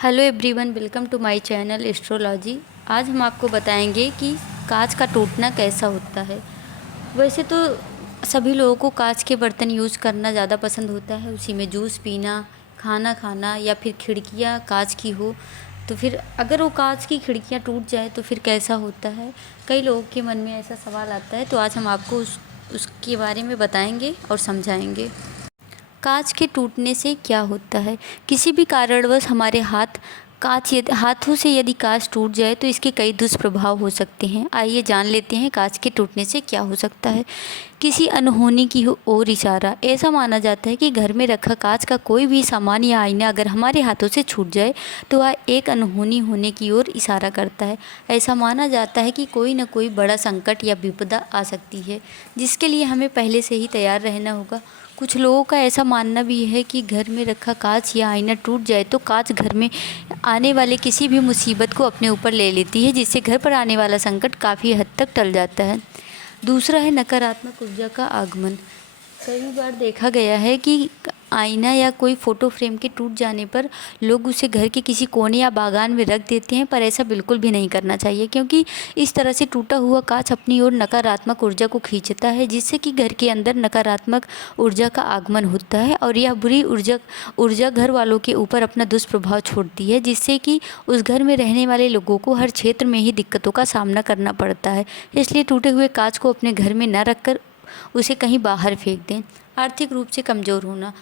Hello everyone, welcome to my channel astrology. आज हम आपको बताएंगे कि कांच का टूटना कैसा होता है। वैसे तो सभी लोगों को कांच के बर्तन यूज़ करना ज़्यादा पसंद होता है, उसी में जूस पीना, खाना खाना, या फिर खिड़कियाँ कांच की हो तो फिर अगर वो कांच की खिड़कियाँ टूट जाए तो फिर कैसा होता है। कई लोगों के मन में ऐसा सवाल आता है, तो आज हम आपको उसके बारे में बताएंगे और समझाएंगे। कांच के टूटने से क्या होता है। किसी भी कारणवश हमारे हाथों से यदि कांच टूट जाए तो इसके कई दुष्प्रभाव हो सकते हैं। आइए जान लेते हैं कांच के टूटने से क्या हो सकता है। किसी अनहोनी की ओर इशारा। ऐसा माना जाता है कि घर में रखा कांच का कोई भी सामान या आईना अगर हमारे हाथों से छूट जाए तो वह एक अनहोनी होने की ओर इशारा करता है। ऐसा माना जाता है कि कोई न कोई बड़ा संकट या विपदा आ सकती है, जिसके लिए हमें पहले से ही तैयार रहना होगा। कुछ लोगों का ऐसा मानना भी है कि घर में रखा कांच या आईना टूट जाए तो कांच घर में आने वाले किसी भी मुसीबत को अपने ऊपर ले लेती है, जिससे घर पर आने वाला संकट काफ़ी हद तक टल जाता है। दूसरा है नकारात्मक ऊर्जा का आगमन। कई बार देखा गया है कि आईना या कोई फ़ोटो फ्रेम के टूट जाने पर लोग उसे घर के किसी कोने या बागान में रख देते हैं, पर ऐसा बिल्कुल भी नहीं करना चाहिए, क्योंकि इस तरह से टूटा हुआ कांच अपनी ओर नकारात्मक ऊर्जा को खींचता है, जिससे कि घर के अंदर नकारात्मक ऊर्जा का आगमन होता है और यह बुरी ऊर्जा घर वालों के ऊपर अपना दुष्प्रभाव छोड़ती है, जिससे कि उस घर में रहने वाले लोगों को हर क्षेत्र में ही दिक्कतों का सामना करना पड़ता है। इसलिए टूटे हुए कांच को अपने घर में न रखकर उसे कहीं बाहर फेंक दें। आर्थिक रूप से कमज़ोर होना।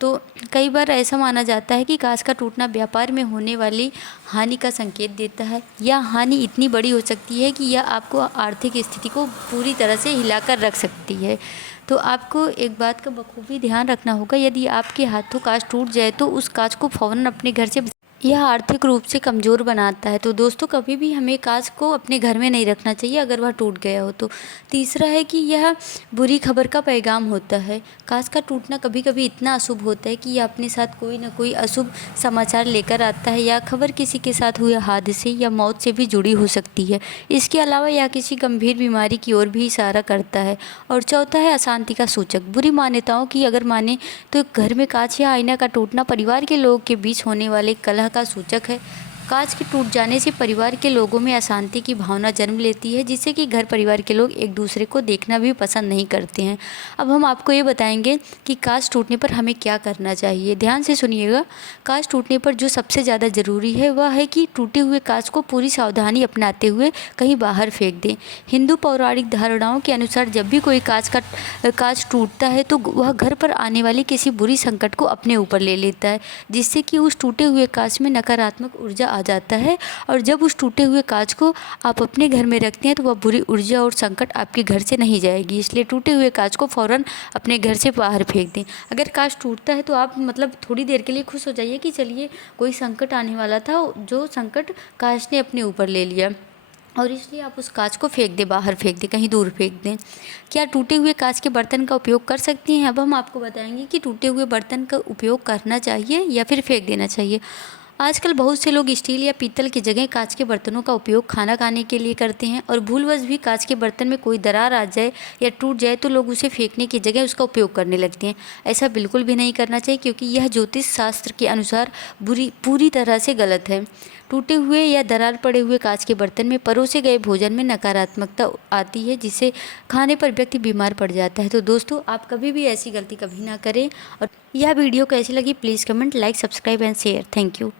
तो कई बार ऐसा माना जाता है कि कांच का टूटना व्यापार में होने वाली हानि का संकेत देता है। यह हानि इतनी बड़ी हो सकती है कि यह आपको आर्थिक स्थिति को पूरी तरह से हिलाकर रख सकती है। तो आपको एक बात का बखूबी ध्यान रखना होगा, यदि आपके हाथों कांच टूट जाए तो उस कांच को फ़ौरन अपने घर से, यह आर्थिक रूप से कमज़ोर बनाता है। तो दोस्तों, कभी भी हमें कांच को अपने घर में नहीं रखना चाहिए अगर वह टूट गया हो तो। तीसरा है कि यह बुरी खबर का पैगाम होता है। कांच का टूटना कभी कभी इतना अशुभ होता है कि यह अपने साथ कोई ना कोई अशुभ समाचार लेकर आता है, या खबर किसी के साथ हुए हादसे या मौत से भी जुड़ी हो सकती है। इसके अलावा यह किसी गंभीर बीमारी की ओर भी इशारा करता है। और चौथा है अशांति का सूचक। बुरी मान्यताओं की अगर माने तो घर में कांच या आईना का टूटना परिवार के लोगों के बीच होने वाले कलह का सूचक है। कांच के टूट जाने से परिवार के लोगों में अशांति की भावना जन्म लेती है, जिससे कि घर परिवार के लोग एक दूसरे को देखना भी पसंद नहीं करते हैं। अब हम आपको ये बताएंगे कि कांच टूटने पर हमें क्या करना चाहिए। ध्यान से सुनिएगा। कांच टूटने पर जो सबसे ज़्यादा ज़रूरी है वह है कि टूटे हुए कांच को पूरी सावधानी अपनाते हुए कहीं बाहर फेंक दें। हिंदू पौराणिक धारणाओं के अनुसार जब भी कोई कांच टूटता है तो वह घर पर आने वाली किसी बुरी संकट को अपने ऊपर ले लेता है, जिससे कि उस टूटे हुए कांच में नकारात्मक ऊर्जा आ जाता है। और जब उस टूटे हुए कांच को आप अपने घर में रखते हैं तो वह बुरी ऊर्जा और संकट आपके घर से नहीं जाएगी। इसलिए टूटे हुए कांच को फ़ौरन अपने घर से बाहर फेंक दें। अगर कांच टूटता है तो आप थोड़ी देर के लिए खुश हो जाइए कि चलिए कोई संकट आने वाला था, जो संकट कांच ने अपने ऊपर ले लिया, और इसलिए आप उस कांच को फेंक दें, बाहर फेंक दें, कहीं दूर फेंक दें। क्या टूटे हुए कांच के बर्तन का उपयोग कर सकती हैं? अब हम आपको बताएंगे कि टूटे हुए बर्तन का उपयोग करना चाहिए या फिर फेंक देना चाहिए। आजकल बहुत से लोग स्टील या पीतल की जगह कांच के बर्तनों का उपयोग खाना खाने के लिए करते हैं, और भूलवश भी कांच के बर्तन में कोई दरार आ जाए या टूट जाए तो लोग उसे फेंकने की जगह उसका उपयोग करने लगते हैं। ऐसा बिल्कुल भी नहीं करना चाहिए, क्योंकि यह ज्योतिष शास्त्र के अनुसार पूरी तरह से गलत है। टूटे हुए या दरार पड़े हुए कांच के बर्तन में परोसे गए भोजन में नकारात्मकता आती है, जिससे खाने पर व्यक्ति बीमार पड़ जाता है। तो दोस्तों, आप कभी भी ऐसी गलती कभी ना करें। और यह वीडियो कैसी लगी please comment, like, subscribe and share. Thank you.